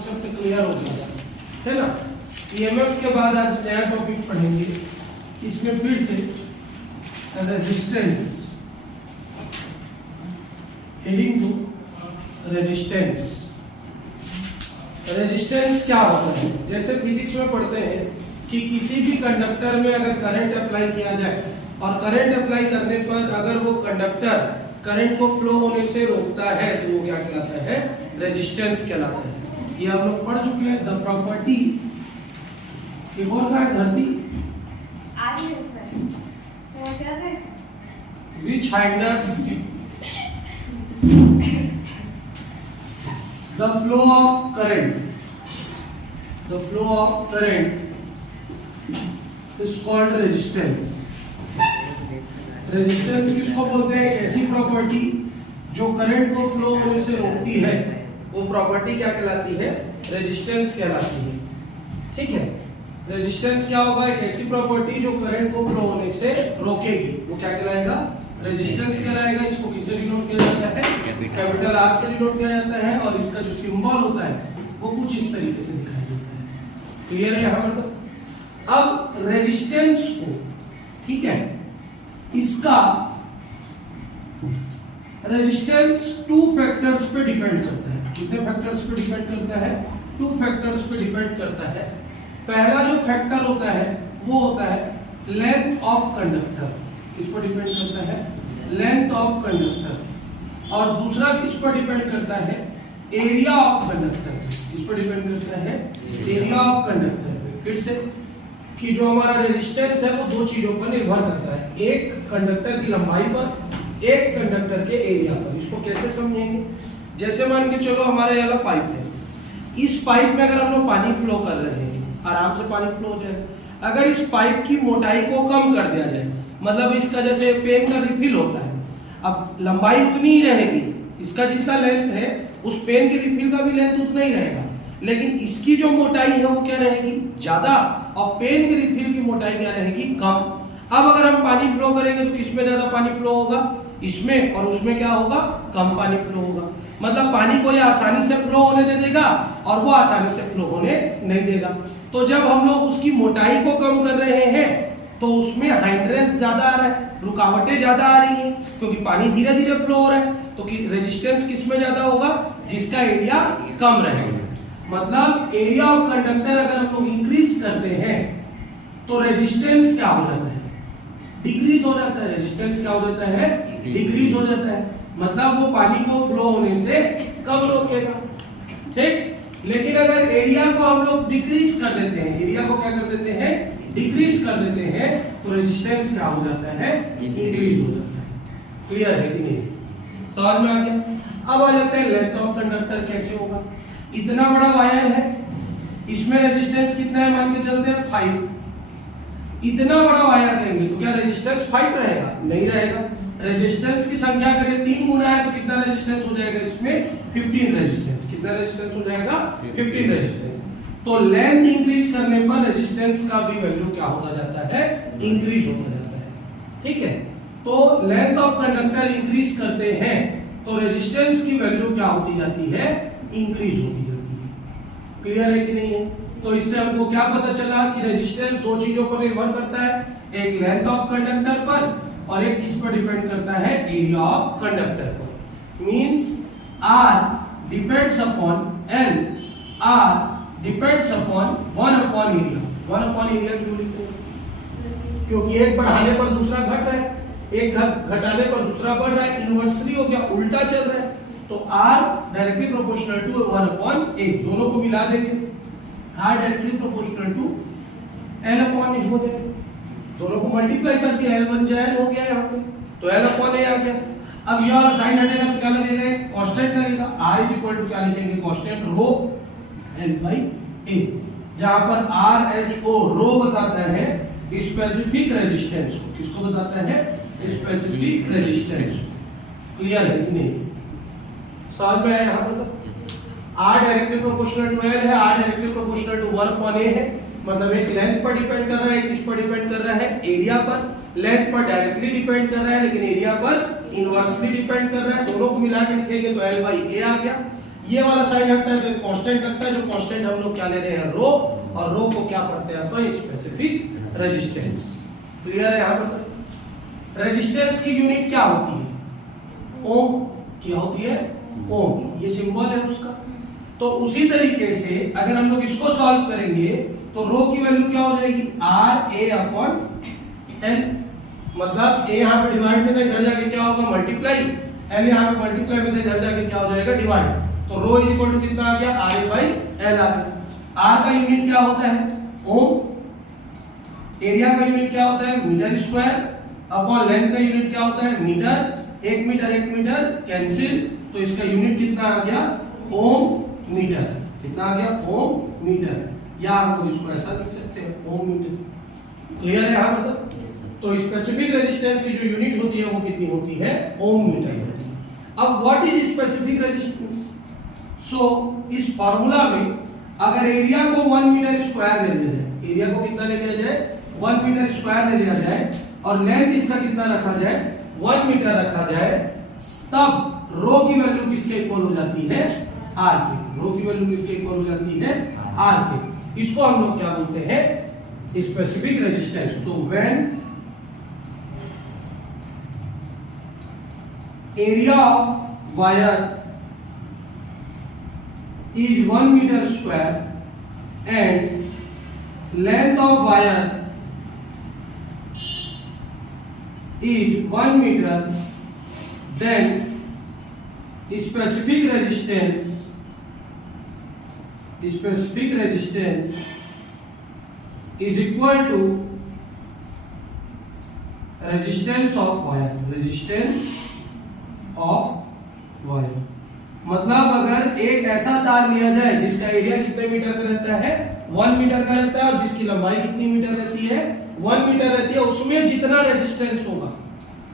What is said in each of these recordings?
Concept clear हो गया है ना। ईएमएफ के बाद आज नया टॉपिक पढ़ेंगे, इसमें फिर से resistance, heading to resistance. Resistance क्या होता है? जैसे फिजिक्स में पढ़ते हैं कि किसी भी कंडक्टर में अगर करंट अप्लाई किया जाए और करंट अप्लाई करने पर अगर वो कंडक्टर करंट को फ्लो होने से रोकता है तो वो क्या कहलाता है? रेजिस्टेंस कहलाता है। ये हम लोग पढ़ चुके हैं। द प्रॉपर्टी एक और क्या है? धरती which hinders the flow of current is called resistance। Resistance किसको बोलते हैं? एक ऐसी प्रॉपर्टी जो करंट को फ्लो होने से रोकती है, वो प्रॉपर्टी क्या कहलाती है? रेजिस्टेंस कहलाती है। ठीक है, रेजिस्टेंस क्या होगा? एक ऐसी प्रॉपर्टी जो करंट को फ्लो होने से रोकेगी, वो क्या कहलाएगा? रेजिस्टेंस कहलाएगा। इसको किससे डिनोट किया जाता है? कैपिटल आर से डिनोट किया जाता है और इसका जो सिंबल होता है वो कुछ इस तरीके से दिखाई देता है। क्लियर है यहाँ पर? तो अब रेजिस्टेंस को, ठीक है, इसका रेजिस्टेंस टू फैक्टर्स पे डिपेंड करता है। कितने फैक्टर्स पे डिपेंड करता है? टू फैक्टर्स पे डिपेंड करता है। पहला जो फैक्टर होता है वो होता है लेंथ ऑफ कंडक्टर। किस पर डिपेंड करता है? Length of conductor. और दूसरा किस पर डिपेंड करता है? Area of conductor. किस पर डिपेंड करता है? Area of conductor. फिर से कि जो हमारा रेजिस्टेंस है वो दो चीजों पर निर्भर करता है, एक कंडक्टर की लंबाई पर, एक कंडक्टर के एरिया पर। इसको कैसे समझेंगे? जैसे मान के चलो हमारे यहाँ पाइप है, इस पाइप में अगर हम लोग पानी फ्लो कर रहे हैं, आराम से पानी फ्लो हो जाएगा। अगर इस पाइप की मोटाई को कम कर दिया जाए, मतलब इसका जैसे पेन का रिफिल होता है, अब लंबाई उतनी ही रहेगी, इसका जितना लेंथ है उस पेन के रिफिल का भी लेंथ उतना ही रहेगा, लेकिन इसकी जो मोटाई है वो क्या रहेगी? ज्यादा, और पेन के रिफिल की मोटाई क्या रहेगी? कम। अब अगर हम पानी फ्लो करेंगे तो किसमें ज्यादा पानी फ्लो होगा? इसमें, और उसमें क्या होगा? कम पानी फ्लो होगा। मतलब पानी को ये आसानी से फ्लो होने दे देगा और वो आसानी से फ्लो होने नहीं देगा। तो जब हम लोग उसकी मोटाई को कम कर रहे हैं तो उसमें हाइंड्रेंस ज्यादा आ रहा है, रुकावटें ज्यादा आ रही हैं, क्योंकि पानी धीरे धीरे फ्लो हो रहा है। तो रेजिस्टेंस किसमें ज्यादा होगा? जिसका एरिया कम रहेगा। मतलब एरिया ऑफ कंडक्टर अगर हम लोग इंक्रीज करते हैं तो रेजिस्टेंस क्या हो जाता है? डिक्रीज हो जाता है। रेजिस्टेंस क्या हो जाता है? डिक्रीज हो जाता है। मतलब वो पानी को फ्लो होने से कम रोकेगा। ठीक, लेकिन अगर एरिया को हम लोग डिक्रीज कर देते हैं, एरिया को क्या कर देते हैं? डिक्रीज कर देते हैं, तो रेजिस्टेंस क्या हो जाता है? इंक्रीज हो जाता है। क्लियर है कि नहीं? समझ में आ गया? अब आ जाते हैं लेंथ ऑफ कंडक्टर कैसे होगा। इतना बड़ा वायर है, इसमें रेजिस्टेंस कितना है? मान के चलते हैं 5। इतना बड़ा वायर लेंगे तो क्या रेजिस्टेंस 5 रहेगा? नहीं रहेगा। रेजिस्टेंस की संख्या करें 3 गुना है तो कितना रेजिस्टेंस हो जाएगा? इसमें 15 रेजिस्टेंस। कितना रेजिस्टेंस हो जाएगा? 15 रेजिस्टेंस। तो लेंथ इंक्रीज करने पर रेजिस्टेंस का भी वैल्यू क्या होता जाता है? इंक्रीज होता जाता है। ठीक है, तो लेंथ ऑफ कंडक्टर इंक्रीज करते हैं तो रेजिस्टेंस की वैल्यू क्या होती जाती है? इंक्रीज होती जाती है। क्लियर है कि नहीं है? तो इससे हमको क्या पता चला कि रेजिस्टेंस दो चीजों पर निर्भर करता है, एक लेंथ ऑफ कंडक्टर पर और एक किस पर डिपेंड करता है? एरिया ऑफ कंडक्टर पर। Means R depends upon L, R depends upon 1 upon area. 1 upon area क्यों लिखते हैं? क्योंकि एक बढ़ाने पर दूसरा घट रहा है, एक घटाने पर दूसरा बढ़ रहा है, इनवर्सली हो गया, उल्टा चल रहा है। तो R directly proportional to 1 upon A, दोनों को मिला देंगे, R directly proportional to L upon A हो जाएगा। दोनों को मल्टीप्लाई कर दिया, L बन जाए, L हो गया यहाँ पे, तो L अपॉन A आ गया। अब यह साइन हटेगा तो क्या लगेगा? कांस्टेंट लगेगा। R इज इक्वल टू क्या लिखेंगे? Constant rho L by A, जहां पर RHO रो बताता है स्पेसिफिक रेजिस्टेंस को। किसको बताता है? Specific resistance. क्लियर है कि नहीं? समझ में आया यहाँ पर? तो R directly proportional to L है, R directly proportional to 1 upon A है। मतलब एक लेंथ पर डिपेंड कर रहा है, एक किस पर डिपेंड कर रहा है? एरिया पर। लेंथ पर डायरेक्टली डिपेंड कर रहा है लेकिन एरिया पर इनवर्सली डिपेंड कर रहा है। दोनों को मिला के लिखेंगे तो L बाई A आ गया। ये वाला साइन हटता है तो एक कांस्टेंट लगता है, जो कांस्टेंट हम लोग क्या ले रहे हैं, रो, और रो को क्या पढ़ते हैं अपन, स्पेसिफिक रेजिस्टेंस। क्लियर है यहाँ पर? रेजिस्टेंस की यूनिट क्या होती है, ओम। क्या होती है, ओम, ये सिंबल है उसका। तो उसी तरीके से अगर हम लोग इसको सॉल्व करेंगे तो रो की वैल्यू क्या हो जाएगी, आर ए अपॉन एल, मतलब ए यहाँ पे डिवाइड में इधर जाके क्या होगा, मल्टीप्लाई, एल यहाँ पे मल्टीप्लाई में इधर जाके क्या हो जाएगा, डिवाइड। तो रो इज इक्वल टू कितना आ गया, आर ए बाई एल आ गया। आर का यूनिट क्या होता है, ओम। एरिया का यूनिट क्या होता है, मीटर स्क्वायर, अपॉन लेंथ का यूनिट क्या होता है, मीटर। एक मीटर कैंसिल, तो इसका यूनिट कितना आ गया, ओम मीटर। कितना आ गया, ओम मीटर, या हम लोग इसको ऐसा लिख सकते हैं, ओम मीटर। क्लियर है यहाँ पर? तो स्पेसिफिक रेजिस्टेंस की जो यूनिट होती है वो कितनी होती है, ओम मीटर होती है। अब व्हाट इज स्पेसिफिक रेजिस्टेंस? सो इस फार्मूला में अगर एरिया को 1 मीटर स्क्वायर ले लिया जाए, एरिया को कितना ले लिया जाए, 1 मीटर स्क्वायर ले लिया जाए, और लेंथ इसका कितना रखा जाए, 1 मीटर रखा जाए, तब रो की वैल्यू किसके इक्वल हो जाती है, आर के। रो की वैल्यू किसके इक्वल हो जाती है, आर के। इसको हम लोग क्या बोलते हैं, स्पेसिफिक रेजिस्टेंस। तो when area of wire is 1 meter square and length of wire is 1 meter, then specific resistance is equal to resistance of wire। मतलब अगर एक ऐसा तार लिया जाए जिसका एरिया कितने मीटर का रहता है, 1 मीटर का रहता है, और जिसकी लंबाई कितनी मीटर रहती है, 1 मीटर रहती है, उसमें जितना रेजिस्टेंस होगा,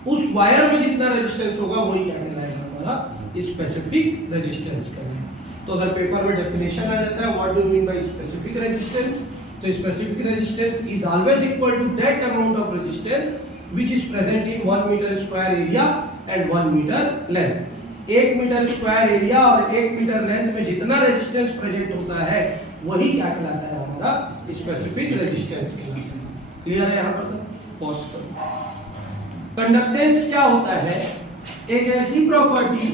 उस वायर में जितना रेजिस्टेंस होगा, वही क्या कहलाएगा, हमारा स्पेसिफिक रेजिस्टेंस कहलाएगा। तो अगर पेपर में डेफिनेशन आ जाता है what do you mean by specific resistance, तो specific resistance is always equal to that amount of resistance which is present in 1 metre square area and 1 metre length. 1 metre square area और 1 metre length में जितना resistance present होता है वही क्या कहलाता है, हमारा स्पेसिफिक रेजिस्टेंस कहलाता है। क्लियर है यहाँ पर? पॉज करो। कंडक्टेंस क्या होता है, एक ऐसी प्रॉपर्टी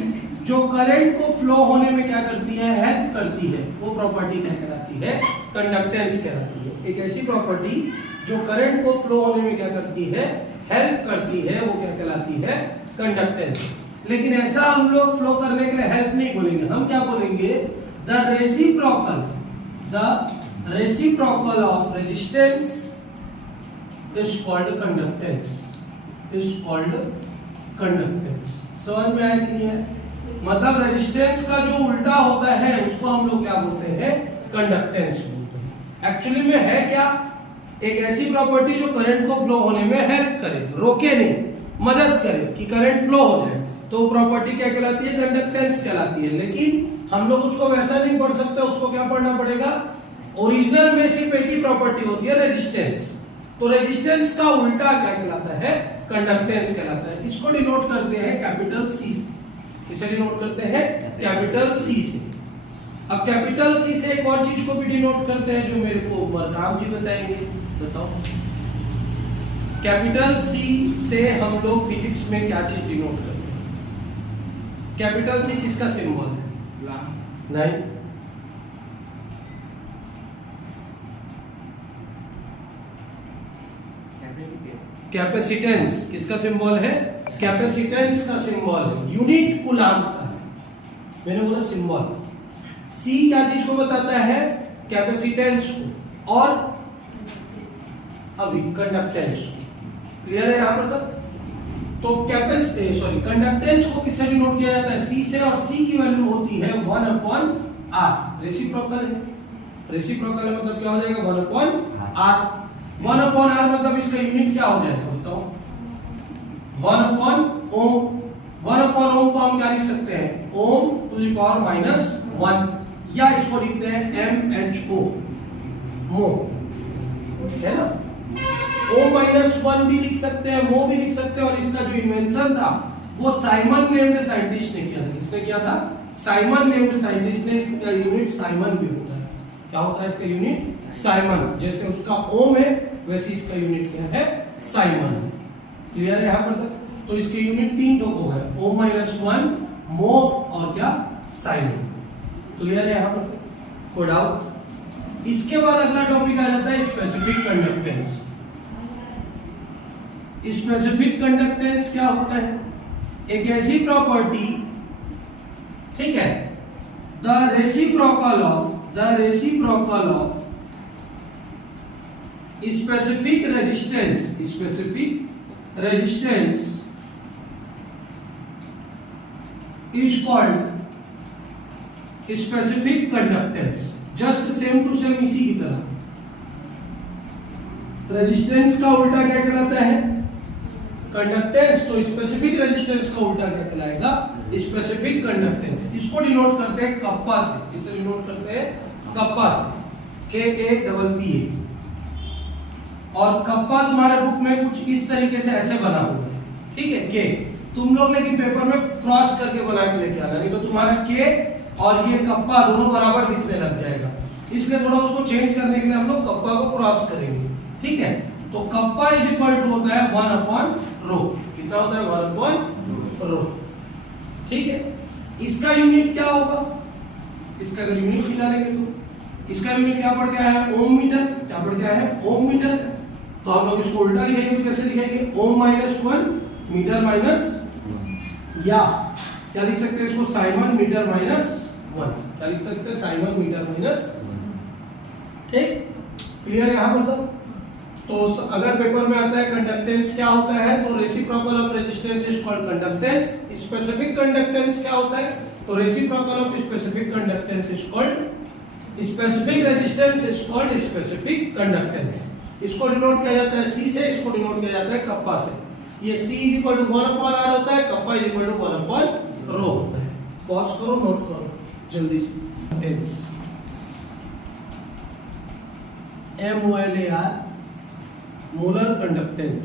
जो करंट को फ्लो होने में क्या करती है, हेल्प करती है, वो प्रॉपर्टी क्या कहलाती है, कंडक्टेंस कहलाती है। एक ऐसी प्रॉपर्टी जो करंट को फ्लो होने में क्या करती है, हेल्प करती है, वो क्या कहलाती है, कंडक्टेंस। लेकिन ऐसा हम लोग फ्लो करने के लिए हेल्प नहीं बोलेंगे, हम क्या बोलेंगे, the reciprocal of resistance is called conductance, समझ में आया कि नहीं है? मतलब रेजिस्टेंस का जो उल्टा होता है उसको हम लोग क्या बोलते हैं, कंडक्टेंस बोलते हैं। एक्चुअली में है क्या, एक ऐसी प्रॉपर्टी जो करंट को फ्लो होने में हेल्प करे, रोके नहीं, मदद करे कि करंट फ्लो हो जाए, तो प्रॉपर्टी क्या कहलाती है, कंडक्टेंस कहलाती है। लेकिन हम लोग उसको वैसा नहीं पढ़ सकते, उसको क्या पढ़ना पड़ेगा, ओरिजिनल में सिर्फ एक ही प्रॉपर्टी होती है, रेजिस्टेंस। तो रेजिस्टेंस का उल्टा क्या कहलाता है, कंडक्टेंस कहलाता है। इसको डिनोट करते हैं कैपिटल सी से। किसे डिनोट करते हैं, कैपिटल सी से। अब कैपिटल सी से एक और चीज को भी डिनोट करते हैं जो मेरे को मरकाम जी बताएंगे। बताओ, कैपिटल सी से हम लोग फिजिक्स में क्या चीज डिनोट करते हैं? कैपिटल सी किसका सिंबल है? नहीं, कैपेसिटेंस किसका सिंबल है? कैपेसिटेंस का सिंबल है, यूनिट कूलाम का है। मैंने बोला सिंबल। सी क्या चीज को बताता है? कैपेसिटेंस को, और अभी कंडक्टेंस को। क्लियर है यहाँ पर तक? तो कंडक्टेंस को किससे डिनोट किया जाता है? सी से, और सी की वैल्यू होती है 1/r। रेसिप्रोकल है, रेसिप्रोकल है मतलब क्या हो जाएगा, 1/r। 1/r मतलब इसका यूनिट क्या हो जाएगा बताओ? 1/ओम। 1/ओम को हम क्या लिख सकते हैं? ओम टू द पावर -1, या इसको लिखते हैं mho, मो, है ना? O-1 भी लिख सकते हैं, मो भी लिख सकते हैं। और इसका जो इन्वेंशन था वो साइमन नेम्ड साइंटिस्ट ने किया था। किसने किया था? साइमन नेम्ड साइंटिस्ट ने इसका यूनिट साइमन भी होता है। क्या होता है इसका यूनिट? साइमन। जैसे उसका ओम है वैसे इसका यूनिट क्या है? साइमन। क्लियर है यहाँ पर तक? तो इसके यूनिट 3 हो गए, O-1, मो और क्या? साइमन। क्लियर है यहाँ पर तक? कोई डाउट? इसके बाद अगला टॉपिक आ जाता है स्पेसिफिक कंडक्टेंस। स्पेसिफिक कंडक्टेंस क्या होता है? एक ऐसी प्रॉपर्टी, ठीक है, the reciprocal of specific resistance is called specific conductance. Just same to same इसी की तरह। रेजिस्टेंस का उल्टा क्या कहलाता है? कंडक्टेंस। तो स्पेसिफिक रेजिस्टेंस का उल्टा क्या कहलाएगा? Specific conductance. इसको डिनोट करते हैं कप्पा से। इसे डिनोट करते हैं कप्पा से, KAPPA। और कप्पा तुम्हारे बुक में कुछ इस तरीके से ऐसे बना हुआ है, ठीक है, के। तुम लोग लेकिन पेपर में क्रॉस करके बना के लेके आना, नहीं तो तुम्हारा के और ये कप्पा दोनों बराबर दिखने लग जाएगा। इसलिए थोड़ा उसको चेंज करने के लिए हम लोग कप्पा को क्रॉस करेंगे, ठीक है। तो कप्पा इज इक्वल टू होता है 1/ρ। कितना होता है? 1/ρ, ठीक है। इसका यूनिट क्या होगा? इसका अगर यूनिट निकालेंगे तो इसका यूनिट क्या पड़ गया है? ओम मीटर। क्या पड़ गया है? ओम मीटर। तो हम लोग इसको उल्टा लिखेंगे तो कैसे लिखेंगे? Om-1 मीटर माइनस, या क्या लिख सकते हैं इसको? Siemens metre minus 1। क्या लिख सकते हैं? साइमन मीटर माइनस, ठीक। क्लियर है यहाँ पर? तो अगर पेपर में आता है कंडक्टेंस क्या होता है, तो reciprocal of resistance is called conductance. Specific conductance क्या होता है? तो reciprocal of specific conductance is called specific resistance is called specific conductance. इसको डिनोट किया जाता है C से, इसको डिनोट किया जाता है कप्पा से। ये C = 1/r होता है, कप्पा = 1/ρ होता है। पॉज करो, नोट करो जल्दी से। MOLAR, molar conductance.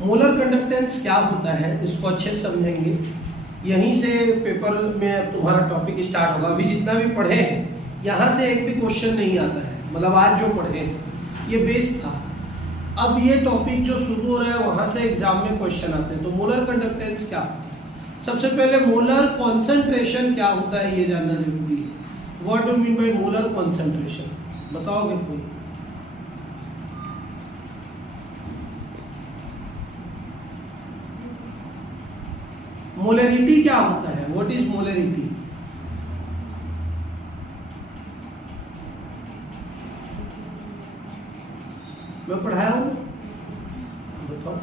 Molar conductance क्या होता है इसको अच्छे से समझेंगे। यहीं से पेपर में तुम्हारा टॉपिक स्टार्ट होगा। अभी जितना भी पढ़े हैं यहाँ से एक भी क्वेश्चन नहीं आता है, मतलब आज जो पढ़े हैं ये बेस था। अब ये टॉपिक जो शुरू हो रहा है वहां से एग्जाम में क्वेश्चन आते हैं। तो मोलर कंडक्टेंस क्या होता है? सबसे पहले मोलर कॉन्सेंट्रेशन क्या होता है ये जानना जरूरी है। What do mean by molar concentration? बताओगे कोई? मोलरिटी क्या होता है? What is molarity? मैं पढ़ाया हूं, बताओ।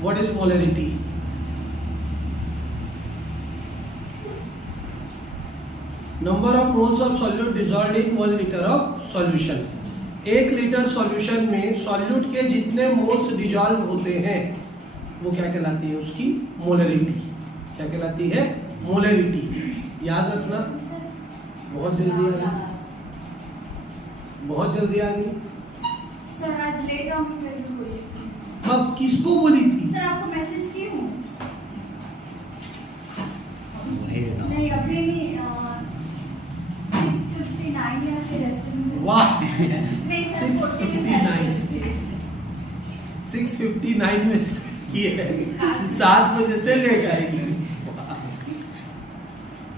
What is molarity? Number of moles of solute dissolved in 1 litre of solution. 1 litre solution में सॉल्यूट के जितने मोल्स डिसॉल्व होते हैं वो क्या कहलाती है? उसकी मोलरिटी। क्या कहलाती है? मोलरिटी। याद रखना। बहुत जल्दी आ गई, बहुत जल्दी आ गई। सर आज लेट आऊंगी, मैंने बोली थी। अब किसको बोली थी? सर आपको मैसेज की हूँ। नहीं अभी नहीं, 6:59 या फिर ऐसे। वाह, नहीं सर, 6:59 में ये है 7 बजे से लेट आएगी।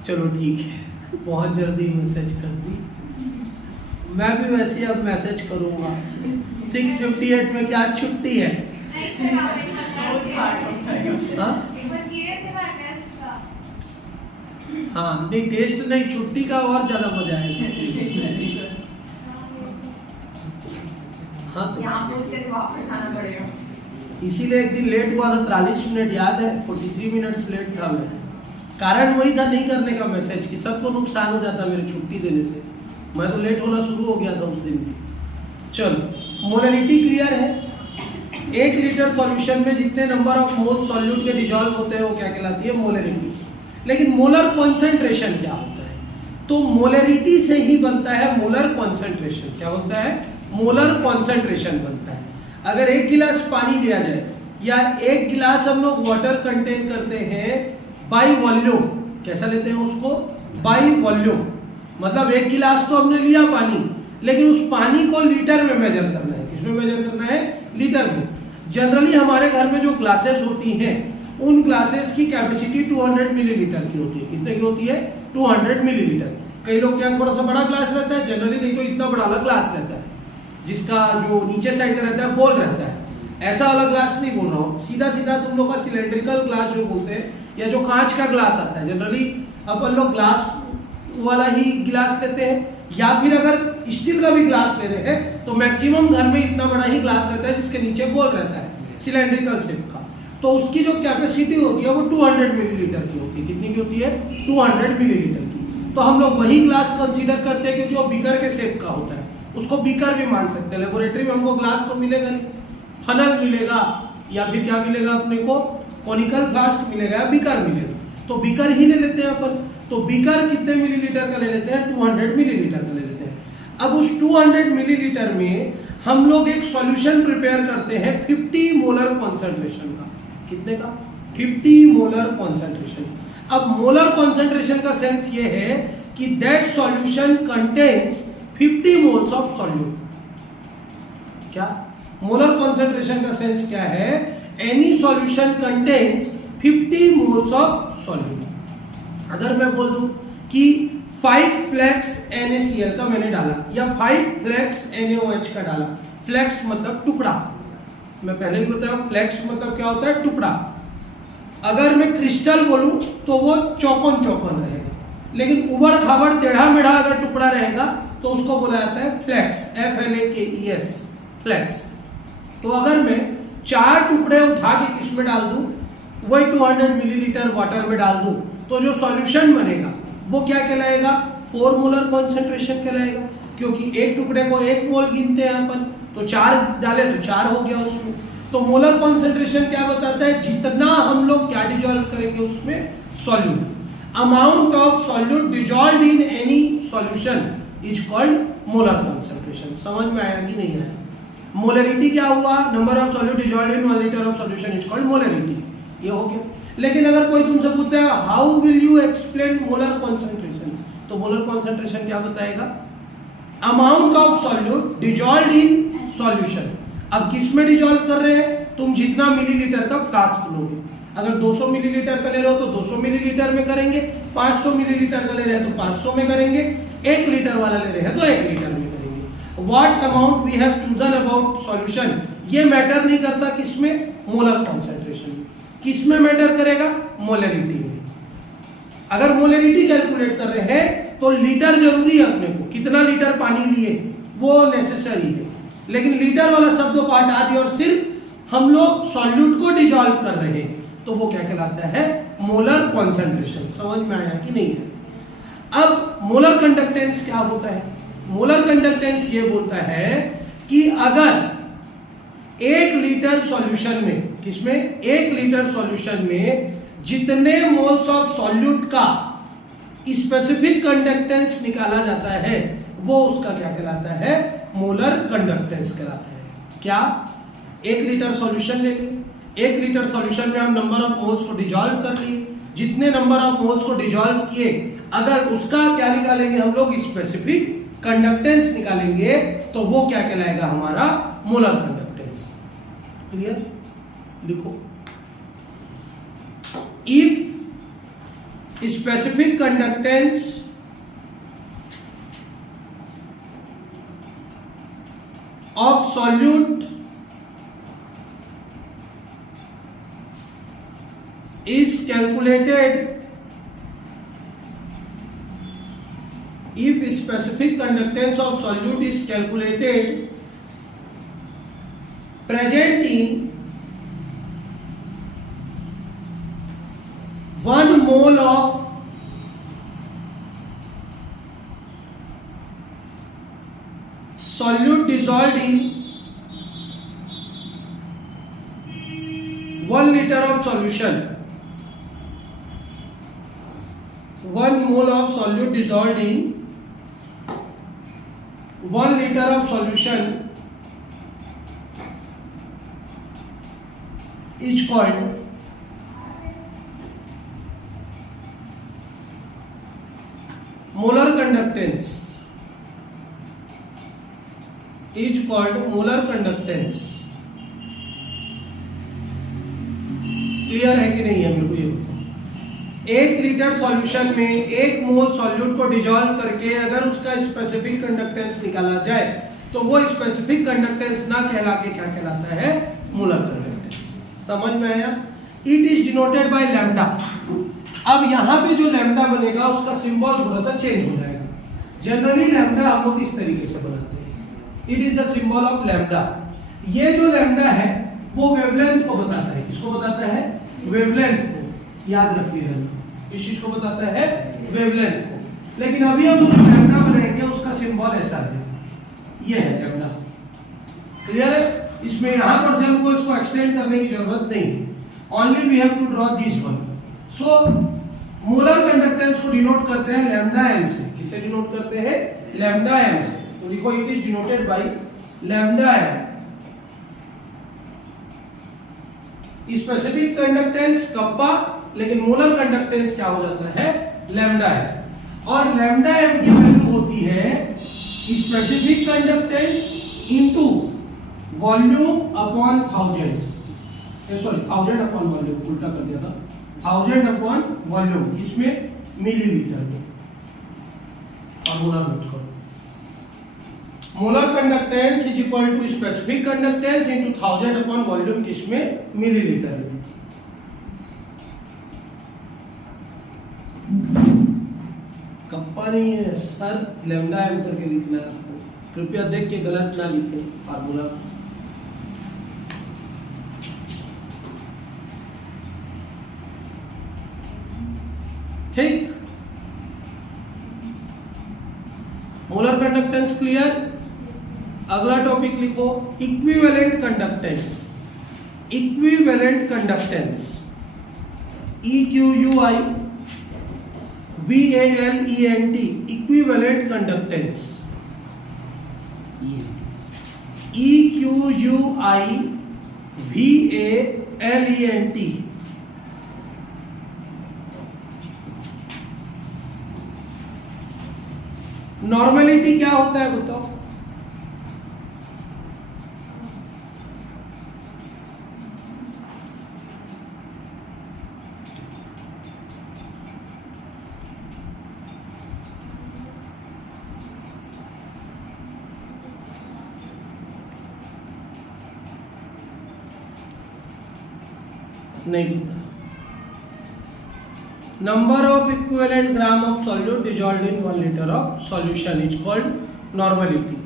चलो ठीक है, बहुत जल्दी मैसेज कर दी। मैं भी वैसे अब मैसेज करूंगा। 6:58 में क्या छुट्टी है? हाँ नहीं, टेस्ट नहीं, छुट्टी का और ज्यादा मजा आएगा। हाँ तो यहाँ पहुँच के वापस आना पड़ेगा। इसीलिए एक दिन लेट हुआ था, 43 मिनट याद है, 43 मिनट्स लेट था मैं। कारण वही था नहीं करने का मैसेज कि सबको नुकसान हो जाता मेरे छुट्टी देने से। मैं तो लेट होना शुरू हो गया था उस दिन भी। चलो, मोलरिटी क्लियर है। 1 लीटर सॉल्यूशन में जितने नंबर ऑफ मोल सॉल्यूट के डिसॉल्व होते हैं वो क्या कहलाती है? मोलरिटी। लेकिन मोलर कॉन्सेंट्रेशन क्या होता है? तो मोलरिटी से ही बनता है मोलर कॉन्सेंट्रेशन। क्या बनता है? मोलर कॉन्सेंट्रेशन बनता है। अगर 1 गिलास पानी लिया जाए या 1 गिलास हम लोग वाटर कंटेन करते हैं बाई वॉल्यूम, कैसा लेते हैं उसको, बाई वॉल्यूम, मतलब एक गिलास तो हमने लिया पानी, लेकिन उस पानी को लीटर में मेजर करना है। किसमें मेजर करना है, लीटर में। जनरली हमारे घर में जो ग्लासेस होती हैं उन ग्लासेस की कैपेसिटी 200 मिलीलीटर की होती है। कितने की होती है, 200 मिलीलीटर। कई लोग क्या थोड़ा सा बड़ा ग्लास रहता है, जनरली नहीं तो इतना बड़ा वाला ग्लास रहता है जिसका जो नीचे साइड का रहता है गोल रहता है। ऐसा वाला ग्लास नहीं बोल रहा हूँ, सीधा सीधा तुम लोग का सिलेंड्रिकल ग्लास जो बोलते हैं, या जो कांच का ग्लास आता है। जनरली अपन लोग ग्लास वाला ही गिलास लेते हैं, या फिर अगर स्टील का भी ग्लास ले रहे हैं तो मैक्सिमम घर में इतना बड़ा ही ग्लास रहता है जिसके नीचे गोल रहता है, सिलेंड्रिकल शेप का। तो उसकी जो कैपेसिटी होती है वो 200 मिलीलीटर की होती है। कितनी की होती है, 200 मिलीलीटर की। तो हम लोग वही ग्लास कंसीडर करते हैं क्योंकि वो बीकर के शेप का होता है, उसको बीकर भी मान सकते हैं। लेबोरेटरी में हमको ग्लास तो मिलेगा नहीं, फनल मिलेगा या फिर क्या मिलेगा अपने को, कॉनिकल फ्लास्क मिलेगा या बीकर मिलेगा, तो बीकर ही ले लेते हैं अपन। तो बीकर कितने मिलीलीटर का ले लेते हैं, 200 मिलीलीटर का ले लेते हैं। अब उस 200 मिलीलीटर में हम लोग एक सॉल्यूशन प्रिपेयर करते हैं 50 मोलर कॉन्सेंट्रेशन का। कितने का, 50 मोलर कॉन्सेंट्रेशन। अब मोलर कॉन्सेंट्रेशन का सेंस ये है कि that solution contains 50 moles of solute. क्या मोलर कॉन्सेंट्रेशन का सेंस क्या है, any solution contains 50 moles of solute. अगर मैं बोल दूं कि 5 फ्लेक्स NaCl का मैंने डाला या 5 फ्लेक्स NaOH का डाला, फ्लेक्स मतलब टुकड़ा, मैं पहले भी बताया फ्लेक्स मतलब क्या होता है, टुकड़ा। अगर मैं क्रिस्टल बोलूं तो वो चौकोन चौकोन रहेगा, लेकिन उबड़ खाबड़ टेढ़ा मेढ़ा अगर टुकड़ा रहेगा तो उसको बोला जाता है फ्लेक्स, FLAKES, फ्लेक्स। तो अगर मैं 4 टुकड़े उठा के किसमें डाल दूं, वही 200 मिलीलीटर वाटर में डाल दूं, तो जो सॉल्यूशन बनेगा वो क्या कहलाएगा, 4 मोलर कॉन्सेंट्रेशन कहलाएगा। क्योंकि एक टुकड़े को 1 मोल गिनते हैं अपन, तो 4 डाले तो 4 हो गया उसमें। तो मोलर कॉन्सेंट्रेशन क्या बताता है, जितना हम लोग क्या डिजॉल्व करेंगे उसमें, solute. Amount of solute dissolved in any solution is called molar concentration. समझ में आया कि नहीं आया? मोलरिटी क्या हुआ, number of solute dissolved in 1 litre of solution is called molarity, ये हो गया। लेकिन अगर कोई तुमसे पूछता है how will you explain molar concentration, तो मोलर कॉन्सेंट्रेशन क्या बताएगा, amount of solute dissolved in solution. अब किस में डिजॉल्व कर रहे हैं, तुम जितना मिलीलीटर का फ्लास्क लोगे, अगर 200 मिलीलीटर का ले रहे हो तो 200 मिलीलीटर में करेंगे, 500 मिलीलीटर का ले रहे हैं तो 500 में करेंगे, 1 लीटर वाला ले रहे हैं तो 1 लीटर में करेंगे। What amount we have chosen about solution, ये मैटर नहीं करता किसमें, मोलर कॉन्सेंट्रेशन। किसमें मैटर करेगा, मोलरिटी में। अगर मोलरिटी कैलकुलेट कर रहे हैं तो लीटर जरूरी है, अपने को कितना लीटर पानी लिए वो नेसेसरी है, लेकिन लीटर वाला शब्द को हटा दिया और सिर्फ हम लोग सॉल्यूट को डिजॉल्व कर रहे हैं, तो वो क्या कहलाता है, मोलर कॉन्सेंट्रेशन। समझ में आया कि नहीं है? अब मोलर कंडक्टेंस क्या होता है, मोलर कंडक्टेंस ये बोलता है कि अगर 1 लीटर सॉल्यूशन में, किसमें, 1 लीटर सॉल्यूशन में जितने मोल्स ऑफ सॉल्यूट का स्पेसिफिक कंडक्टेंस निकाला जाता है वो उसका क्या कहलाता है, मोलर कंडक्टेंस कहलाता है। क्या, 1 लीटर सॉल्यूशन ले लिए, 1 लीटर सॉल्यूशन में हम नंबर ऑफ मोल्स को डिजॉल्व कर लिए, जितने नंबर ऑफ मोल्स को डिजॉल्व किए अगर उसका क्या निकालेंगे हम लोग, स्पेसिफिक कंडक्टेंस निकालेंगे, तो वो क्या कहलाएगा, हमारा मोलर कंडक्टेंस। क्लियर, लिखो, if specific conductance of solute is calculated, if specific conductance of solute is calculated present in 1 mole of solute dissolved in 1 liter of solution, 1 mole of solute dissolved in 1 liter of solution is called molar conductance is called molar conductance. Clear है कि नहीं है मेरे को ये बताओ? 1 litre solution में 1 मोल solute को डिजॉल्व करके अगर उसका स्पेसिफिक कंडक्टेंस निकाला जाए तो वो स्पेसिफिक कंडक्टेंस ना कहला के क्या कहलाता है? Molar conductance. समझ में आया? It is denoted by lambda. अब यहाँ पे जो लैम्डा बनेगा उसका सिंबल थोड़ा सा चेंज हो जाएगा। जनरली लैम्डा हम लोग इस तरीके से बनाते हैं, it is the symbol of lambda. ये जो लैम्डा है वो वेवलेंथ को बताता है। किसको बताता है? वेवलेंथ को। याद रखिएगा, इस चीज को बताता है वेवलेंथ को। लेकिन अभी हम उसको लैम्डा बनाएंगे, उसका सिंबल ऐसा है, ये है लैम्डा। क्लियर है? इसमें यहां पर से हमको इसको एक्सटेंड करने की जरूरत नहीं, only we have to draw this one. So molar conductance को डिनोट करते हैं लैम्डा एम से। किससे डिनोट करते हैं? लैम्डा एम से। तो लिखो it is denoted by lambda M. Specific conductance kappa, लेकिन मोलर कंडक्टेंस क्या हो जाता है? Lambda M. और लैम्डा एम की वैल्यू होती है specific conductance into volume upon 1000। Sorry 1000 upon volume, उल्टा कर दिया था। 1000 अपॉन वॉल्यूम, इसमें मिलीलीटर में। फॉर्मूला नोट करो। Molar conductance is equal to specific conductance into 1000 upon volume, किसमें? मिलीलीटर में। कप्पा नहीं है सर, लैम्डा एम करके लिखना है आपको। कृपया देख के गलत ना लिखें फार्मूला। ठीक, मोलर कंडक्टेंस क्लियर। अगला टॉपिक लिखो equivalent conductance. Equivalent conductance EQUI VALENT, equivalent conductance. EQUI VALENT। Normality क्या होता है बताओ? नहीं पता। Number of equivalent gram of solute dissolved in 1 litre of solution is called normality.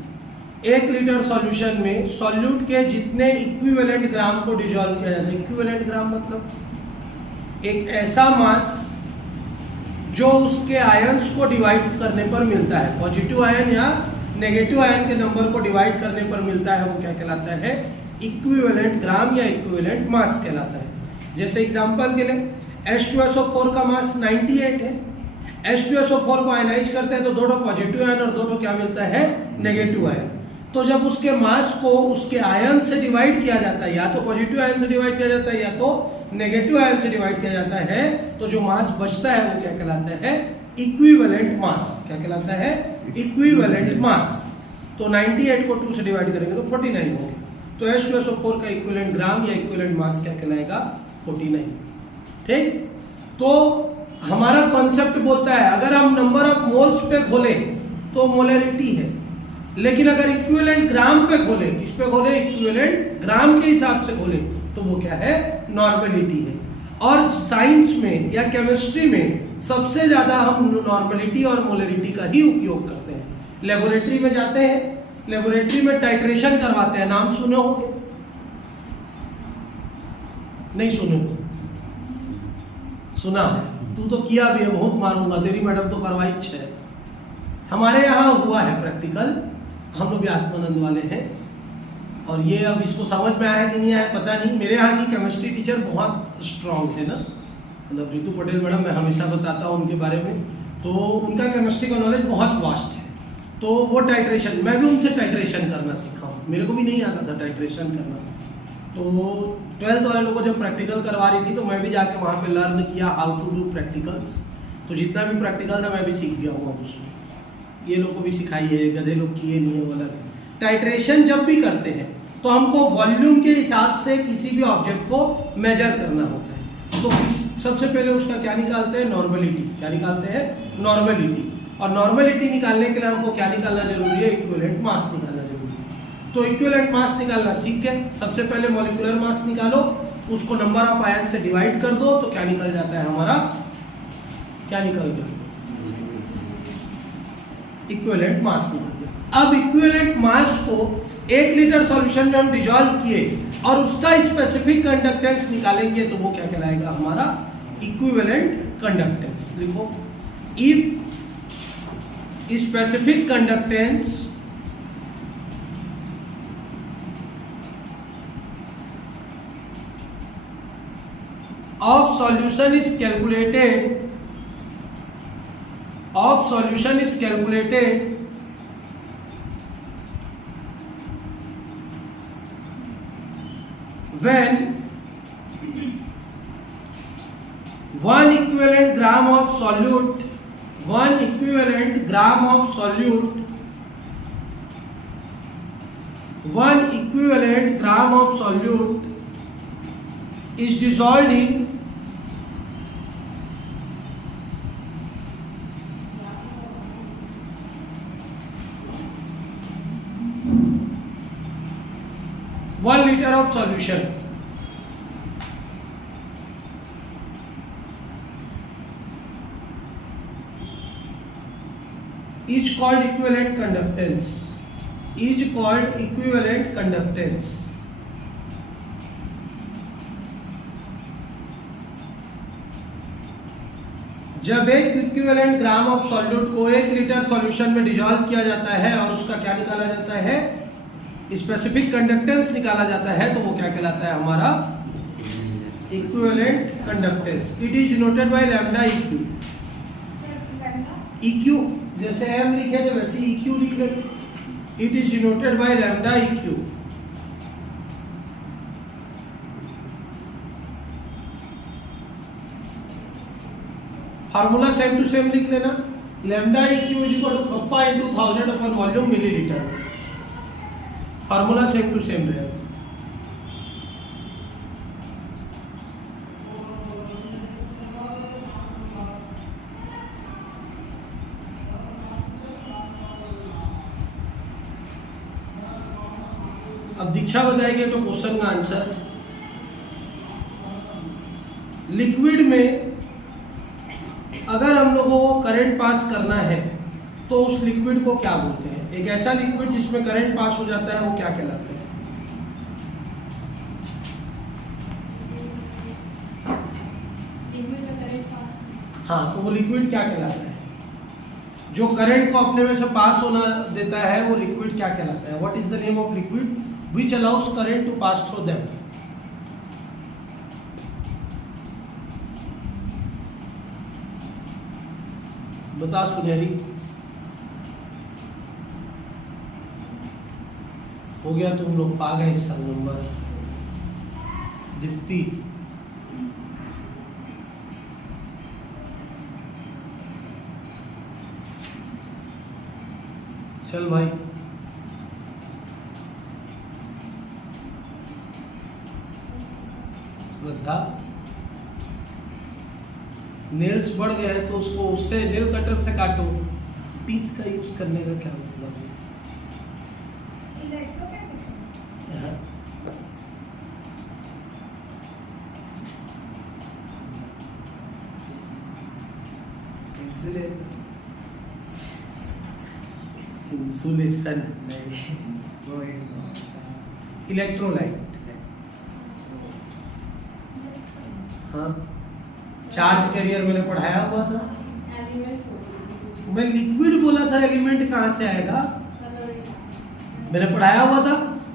1 litre solution में solute के जितने इक्विवेलेंट ग्राम को डिजॉल्व किया जाता है। इक्विवेलेंट ग्राम मतलब एक ऐसा मास जो उसके आयंस को डिवाइड करने पर मिलता है। पॉजिटिव आयन या नेगेटिव आयन के नंबर को डिवाइड करने पर मिलता है, वो क्या कहलाता है? इक्विवेलेंट ग्राम या इक्विवेलेंट मास कहलाता है। जैसे एग्जांपल के लिए H2SO4 का मास 98 है। H2SO4 को आयनाइज करते हैं तो 2 पॉजिटिव आयन और 2 क्या मिलता है? Negative ion. तो जब उसके मास को उसके आयन से डिवाइड किया जाता है, या तो पॉजिटिव आयन से डिवाइड किया जाता है या तो नेगेटिव आयन से डिवाइड किया जाता है, तो जो मास बचता है वो क्या कहलाता है? Equivalent mass. क्या कहलाता है? Equivalent mass. तो 98 को 2 से डिवाइड करेंगे तो 49 होंगे। तो H2SO4 का इक्विवेलेंट ग्राम या इक्विवेलेंट मास क्या कहलाएगा? 49। ठीक, तो हमारा कॉन्सेप्ट बोलता है अगर हम नंबर ऑफ मोल्स पे खोले तो मोलरिटी है, लेकिन अगर इक्विवेलेंट ग्राम पे खोले, किस पे खोले? इक्विवेलेंट ग्राम के हिसाब से खोले तो वो क्या है? नॉर्मेलिटी है। और साइंस में या केमिस्ट्री में सबसे ज्यादा हम नॉर्मेलिटी और मोलरिटी का ही उपयोग करते हैं। लेबोरेटरी में जाते हैं, लेबोरेटरी में टाइट्रेशन करवाते हैं, नाम सुने होंगे? नहीं सुने? सुना है? तू तो किया भी है, बहुत मानूंगा, तेरी मैडम तो करवाई है। हमारे यहाँ हुआ है प्रैक्टिकल, हम लोग भी आत्मानंद वाले हैं, और ये अब इसको समझ में आया कि नहीं आया पता नहीं। मेरे यहाँ की केमिस्ट्री टीचर बहुत स्ट्रांग है ना, मतलब रितु पटेल मैडम, मैं हमेशा बताता हूँ उनके बारे में, तो उनका केमिस्ट्री का नॉलेज बहुत वास्ट है। तो वो टाइट्रेशन, मैं भी उनसे टाइट्रेशन करना सीखा हूँ, मेरे को भी नहीं आता था टाइट्रेशन करना। तो 12th वाले लोगों को जब प्रैक्टिकल करवा रही थी तो मैं भी जाके वहाँ पे लर्न किया हाउ टू डू प्रैक्टिकल्स। तो जितना भी प्रैक्टिकल था मैं भी सीख गया हूँ अब उसमें। ये लोग को भी सिखाई है, गधे लोग किए नहीं है वो अलग। टाइट्रेशन जब भी करते हैं तो हमको वॉल्यूम के हिसाब से किसी भी ऑब्जेक्ट को मेजर करना होता है। तो सबसे पहले उसका क्या निकालते हैं? नॉर्मलिटी। क्या निकालते हैं? नॉर्मलिटी। और नॉर्मलिटी निकालने के लिए हमको क्या निकालना जरूरी है? इक्विवेलेंट मास निकालना जरूरी है। तो इक्विवेलेंट मास निकालना सीख गए। सबसे पहले मॉलिक्यूलर मास निकालो, उसको नंबर ऑफ आयन से डिवाइड कर दो तो क्या निकल जाता है हमारा? क्या निकल गया? इक्विवेलेंट मास निकल गया। अब इक्विवेलेंट मास को 1 लीटर सॉल्यूशन में हम डिसॉल्व किए और उसका स्पेसिफिक कंडक्टेंस निकालेंगे तो वो क्या कहलाएगा हमारा? Equivalent conductance. लिखो, if specific conductance of solution is calculated when 1 equivalent gram of solute is dissolved in 1 liter of solution. Is called equivalent conductance. जब एक इक्विवेलेंट ग्राम ऑफ सॉल्यूट को 1 लीटर सॉल्यूशन में डिसॉल्व किया जाता है और उसका क्या निकाला जाता है? स्पेसिफिक कंडक्टेंस निकाला जाता है तो वो क्या कहलाता है हमारा? Equivalent conductance. It is denoted by lambda EQ. EQ जैसे एम लिखे थे वैसे इक्यू लिख लो। It is denoted by lambda EQ. Formula same to same लिख लेना। Lambda EQ is equal to kappa into 1000 upon volume millilitre. Formula same to same रहेगा। अब दीक्षा बताएगी तो क्वेश्चन का आंसर। लिक्विड में अगर हम लोगों को करंट पास करना है तो उस लिक्विड को क्या बोलते हैं? एक ऐसा लिक्विड जिसमें करंट पास हो जाता है वो क्या कहलाता है? हाँ, तो वो लिक्विड क्या कहलाता है? जो करंट को अपने में से पास होना देता है वो लिक्विड क्या कहलाता है? What is the name of liquid which allows current to pass through them? बता सुनहरी। हो गया, तुम लोग पा गए इस साल नंबर। दीप्ति, चल भाई। श्रद्धा, नेल्स बढ़ गए हैं तो उसको उससे नेल कटर से काटो। टीथ का यूज करने का क्या मतलब है? Insulation, electrolyte. हाँ, चार्ज कैरियर मैंने पढ़ाया हुआ था। मैं लिक्विड बोला था, एलिमेंट कहाँ से आएगा? मैंने पढ़ाया हुआ था।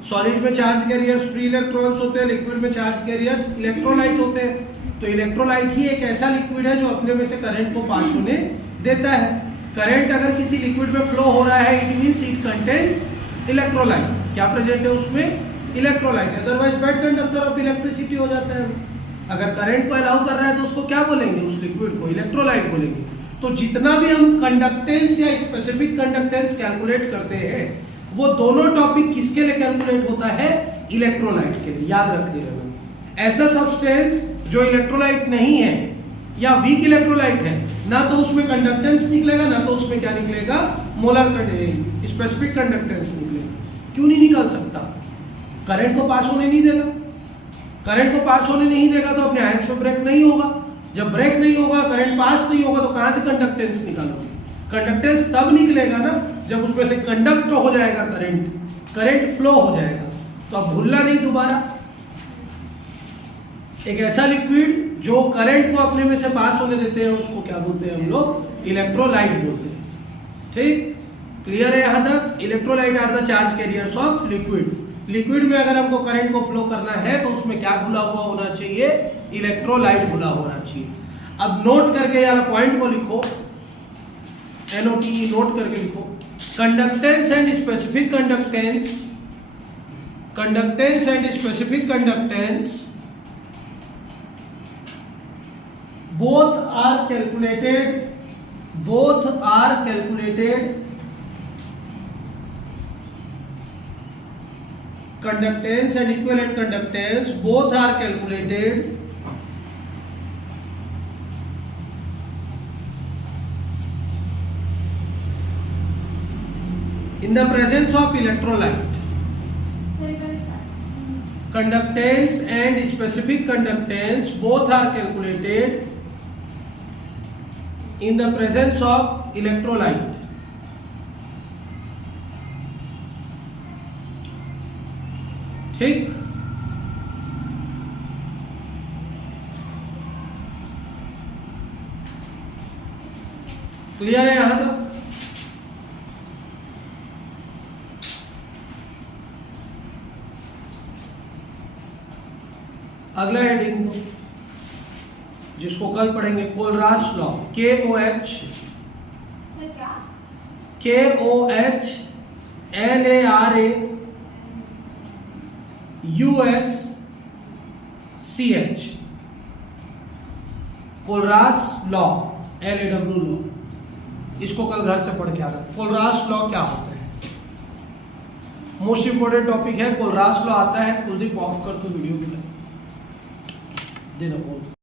सॉलिड में चार्ज कैरियर्स फ्री इलेक्ट्रॉन्स होते हैं, लिक्विड में चार्ज कैरियर्स इलेक्ट्रोलाइट होते हैं। तो इलेक्ट्रोलाइट ही एक ऐसा लिक्विड है जो अपने में से करंट को पास होने देता है। करंट अगर किसी लिक्विड में फ्लो हो रहा है, it means it contains electrolyte. क्या प्रेजेंट है उसमें? Electrolyte. Otherwise bad conductor of electricity हो जाता है। अगर करंट को अलाउ कर रहा है तो उसको क्या बोलेंगे, उस लिक्विड को इलेक्ट्रोलाइट बोलेंगे। तो जितना भी हम कंडक्टेंस या स्पेसिफिक कंडक्टेंस कैलकुलेट करते हैं वो दोनों टॉपिक किसके लिए कैलकुलेट होता है, इलेक्ट्रोलाइट के लिए, याद रख लेना। ऐसा सब्सटेंस जो इलेक्ट्रोलाइट नहीं है या वीक इलेक्ट्रोलाइट है, ना तो उसमें कंडक्टेंस निकलेगा ना तो उसमें क्या निकलेगा, मोलर स्पेसिफिक कंडक्टेंस निकलेगा। क्यों नहीं निकल सकता, करंट को पास होने नहीं देगा। करंट को पास होने नहीं देगा तो अपने आयंस में ब्रेक नहीं होगा। जब ब्रेक नहीं होगा, करंट पास नहीं होगा, तो कहां से कंडक्टेंस निकालोगे? कंडक्टेंस तब निकलेगा ना जब उसमें से कंडक्ट हो जाएगा करंट, करंट फ्लो हो जाएगा। तो अब भूलना नहीं दोबारा, एक ऐसा लिक्विड जो करंट को अपने में से पास होने देते हैं उसको क्या बोलते हैं हम लोग, इलेक्ट्रोलाइट बोलते हैं। ठीक, क्लियर है यहां तक? Electrolyte are the charge carriers of liquid. Liquid में अगर हमको करंट को फ्लो करना है तो उसमें क्या घुला हुआ होना चाहिए, इलेक्ट्रोलाइट घुला होना चाहिए। अब नोट करके यार पॉइंट को लिखो, NOTE नोट करके लिखो। Conductance and specific conductance, conductance and specific conductance both are calculated, both are calculated, conductance and equivalent conductance both are calculated in the presence of electrolyte. Conductance and specific conductance both are calculated in the presence of electrolyte. ठीक, clear है यहां तक? अगला heading दो जिसको कल पढ़ेंगे, Kohlrausch law, KOH LARA USCH, Kohlrausch law, LAW law. इसको कल घर से पढ़ के आना। कोलरास लॉ क्या होता है, मोस्ट इंपोर्टेंट टॉपिक है। कोलरास लॉ आता है, कुलदीप ऑफ कर तो वीडियो भी देना।